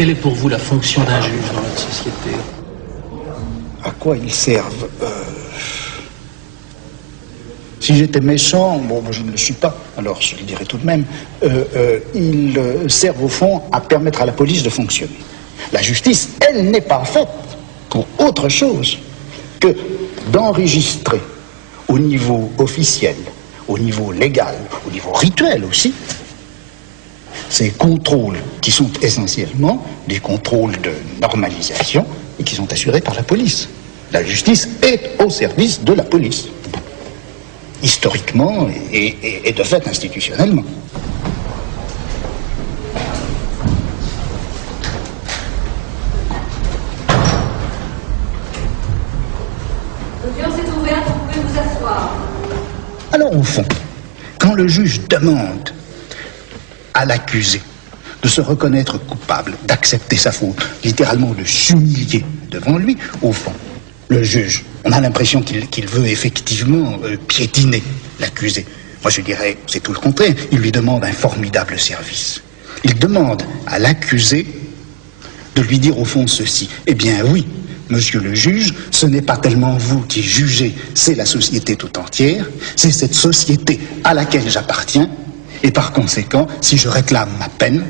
Quelle est pour vous la fonction d'un juge dans notre société? À quoi ils servent? Si j'étais méchant, bon, je ne le suis pas, alors je le dirais tout de même, ils servent au fond à permettre à la police de fonctionner. La justice, elle n'est pas faite pour autre chose que d'enregistrer au niveau officiel, au niveau légal, au niveau rituel aussi, ces contrôles qui sont essentiellement des contrôles de normalisation et qui sont assurés par la police. La justice est au service de la police, historiquement et de fait institutionnellement. L'audience est ouverte, vous pouvez vous asseoir. Alors au fond, quand le juge demande à l'accusé de se reconnaître coupable, d'accepter sa faute, littéralement de s'humilier devant lui, au fond, le juge, on a l'impression qu'il veut effectivement piétiner l'accusé. Moi je dirais, c'est tout le contraire, il lui demande un formidable service. Il demande à l'accusé de lui dire au fond ceci: eh bien oui, monsieur le juge, ce n'est pas tellement vous qui jugez, c'est la société tout entière, c'est cette société à laquelle j'appartiens, et par conséquent, si je réclame ma peine,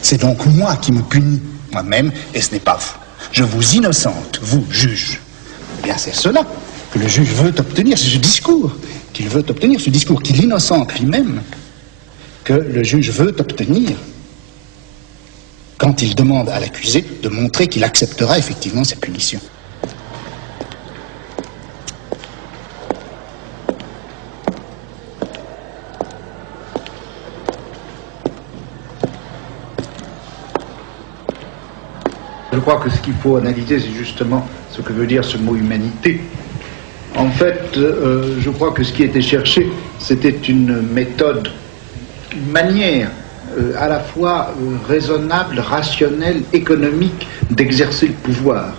c'est donc moi qui me punis moi-même, et ce n'est pas vous. Je vous innocente, vous, juge. Eh bien, c'est cela que le juge veut obtenir, c'est ce discours qu'il veut obtenir, ce discours qu'il innocente lui-même, que le juge veut obtenir quand il demande à l'accusé de montrer qu'il acceptera effectivement ces punitions. Je crois que ce qu'il faut analyser, c'est justement ce que veut dire ce mot humanité. En fait, je crois que ce qui était cherché, c'était une méthode, une manière à la fois raisonnable, rationnelle, économique d'exercer le pouvoir.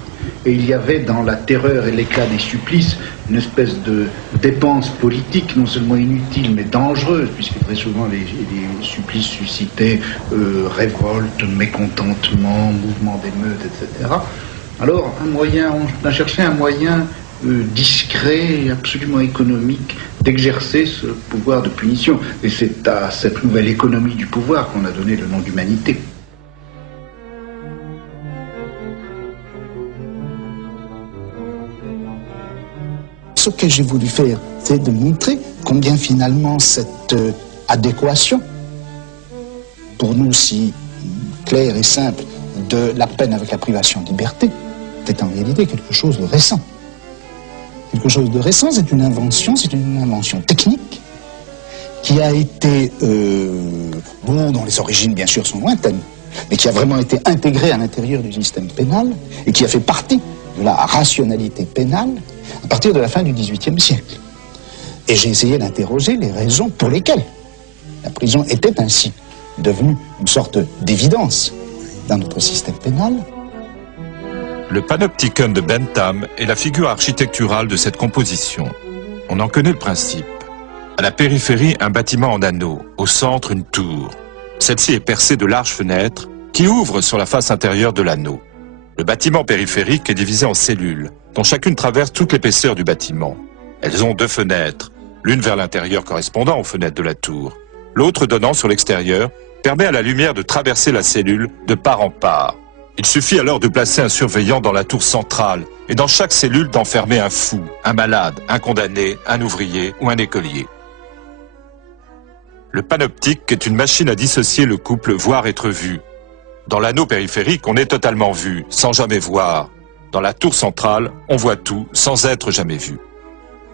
Et il y avait dans la terreur et l'éclat des supplices une espèce de dépense politique, non seulement inutile, mais dangereuse, puisque très souvent les supplices suscitaient révolte, mécontentement, mouvement d'émeute, etc. Alors, on a cherché un moyen discret et absolument économique d'exercer ce pouvoir de punition. Et c'est à cette nouvelle économie du pouvoir qu'on a donné le nom d'humanité. Ce que j'ai voulu faire, c'est de montrer combien finalement cette adéquation, pour nous si claire et simple, de la peine avec la privation de liberté, est en réalité quelque chose de récent. Quelque chose de récent, c'est une invention technique qui a été, dont les origines bien sûr sont lointaines, mais qui a vraiment été intégrée à l'intérieur du système pénal et qui a fait partie de la rationalité pénale à partir de la fin du XVIIIe siècle. Et j'ai essayé d'interroger les raisons pour lesquelles la prison était ainsi devenue une sorte d'évidence dans notre système pénal. Le panopticon de Bentham est la figure architecturale de cette composition. On en connaît le principe. À la périphérie, un bâtiment en anneau, au centre, une tour. Celle-ci est percée de larges fenêtres qui ouvrent sur la face intérieure de l'anneau. Le bâtiment périphérique est divisé en cellules, dont chacune traverse toute l'épaisseur du bâtiment. Elles ont 2 fenêtres, l'une vers l'intérieur correspondant aux fenêtres de la tour, l'autre donnant sur l'extérieur, permet à la lumière de traverser la cellule de part en part. Il suffit alors de placer un surveillant dans la tour centrale et dans chaque cellule d'enfermer un fou, un malade, un condamné, un ouvrier ou un écolier. Le panoptique est une machine à dissocier le couple voir être vu. Dans l'anneau périphérique, on est totalement vu, sans jamais voir. Dans la tour centrale, on voit tout, sans être jamais vu.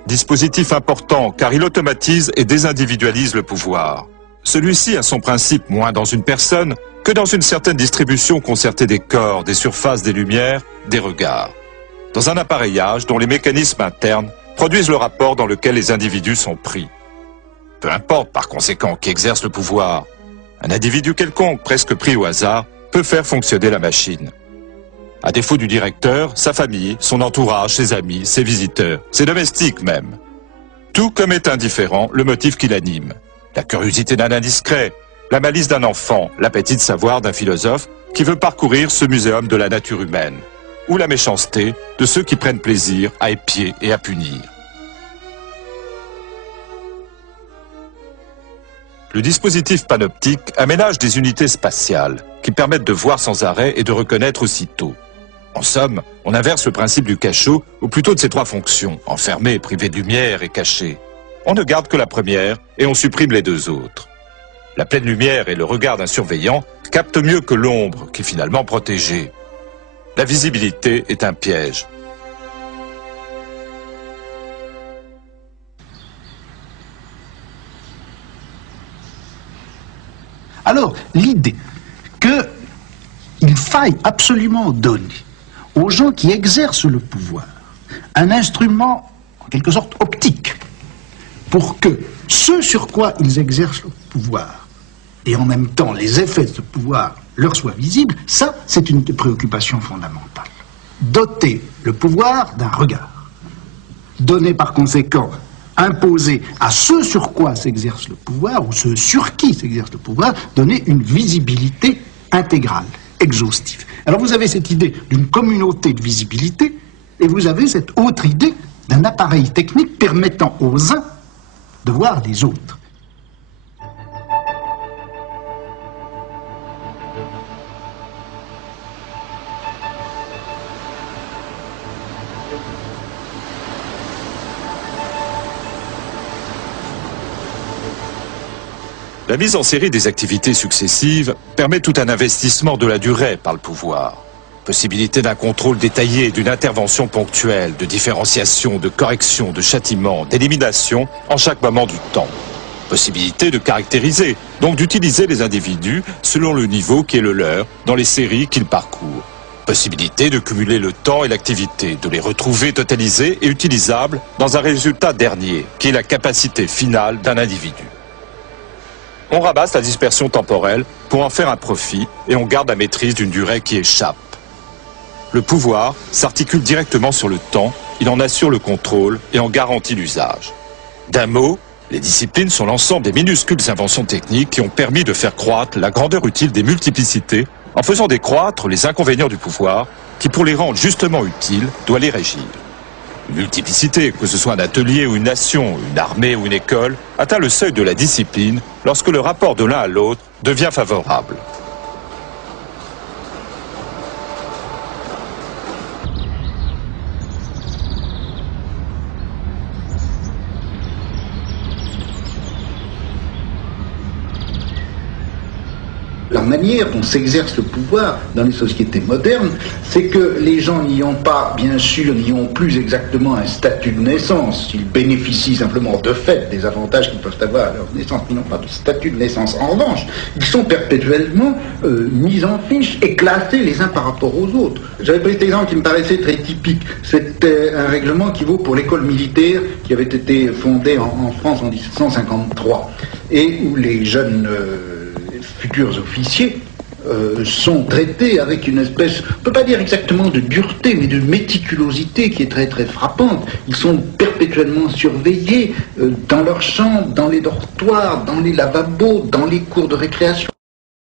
Dispositif important, car il automatise et désindividualise le pouvoir. Celui-ci a son principe moins dans une personne que dans une certaine distribution concertée des corps, des surfaces, des lumières, des regards. Dans un appareillage dont les mécanismes internes produisent le rapport dans lequel les individus sont pris. Peu importe par conséquent qui exerce le pouvoir. Un individu quelconque, presque pris au hasard, peut faire fonctionner la machine. À défaut du directeur, sa famille, son entourage, ses amis, ses visiteurs, ses domestiques même. Tout comme est indifférent le motif qui l'anime. La curiosité d'un indiscret, la malice d'un enfant, l'appétit de savoir d'un philosophe qui veut parcourir ce muséum de la nature humaine, ou la méchanceté de ceux qui prennent plaisir à épier et à punir. Le dispositif panoptique aménage des unités spatiales qui permettent de voir sans arrêt et de reconnaître aussitôt. En somme, on inverse le principe du cachot, ou plutôt de ses trois fonctions, enfermé, privé de lumière et caché. On ne garde que la première et on supprime les deux autres. La pleine lumière et le regard d'un surveillant captent mieux que l'ombre qui est finalement protégée. La visibilité est un piège. Alors, l'idée qu'il faille absolument donner aux gens qui exercent le pouvoir un instrument, en quelque sorte, optique, pour que ce sur quoi ils exercent le pouvoir, et en même temps les effets de ce pouvoir leur soient visibles, ça, c'est une préoccupation fondamentale. Doter le pouvoir d'un regard. Donner par conséquent, imposer à ce sur quoi s'exerce le pouvoir, ou ce sur qui s'exerce le pouvoir, donner une visibilité intégrale, exhaustive. Alors vous avez cette idée d'une communauté de visibilité, et vous avez cette autre idée d'un appareil technique permettant aux uns de voir les autres. La mise en série des activités successives permet tout un investissement de la durée par le pouvoir. Possibilité d'un contrôle détaillé, d'une intervention ponctuelle, de différenciation, de correction, de châtiment, d'élimination en chaque moment du temps. Possibilité de caractériser, donc d'utiliser les individus selon le niveau qui est le leur dans les séries qu'ils parcourent. Possibilité de cumuler le temps et l'activité, de les retrouver totalisés et utilisables dans un résultat dernier, qui est la capacité finale d'un individu. On ramasse la dispersion temporelle pour en faire un profit et on garde la maîtrise d'une durée qui échappe. Le pouvoir s'articule directement sur le temps, il en assure le contrôle et en garantit l'usage. D'un mot, les disciplines sont l'ensemble des minuscules inventions techniques qui ont permis de faire croître la grandeur utile des multiplicités en faisant décroître les inconvénients du pouvoir qui, pour les rendre justement utiles, doit les régir. Une multiplicité, que ce soit un atelier ou une nation, une armée ou une école, atteint le seuil de la discipline lorsque le rapport de l'un à l'autre devient favorable. La manière dont s'exerce le pouvoir dans les sociétés modernes, c'est que les gens n'y ont pas, bien sûr, n'y ont plus exactement un statut de naissance. Ils bénéficient simplement de fait des avantages qu'ils peuvent avoir à leur naissance, mais n'ont pas de statut de naissance. En revanche, ils sont perpétuellement mis en fiche et classés les uns par rapport aux autres. J'avais pris cet exemple qui me paraissait très typique. C'était un règlement qui vaut pour l'école militaire qui avait été fondée en France en 1753 et où les jeunes futurs officiers sont traités avec une espèce, on ne peut pas dire exactement de dureté, mais de méticulosité qui est très très frappante. Ils sont perpétuellement surveillés dans leurs chambres, dans les dortoirs, dans les lavabos, dans les cours de récréation.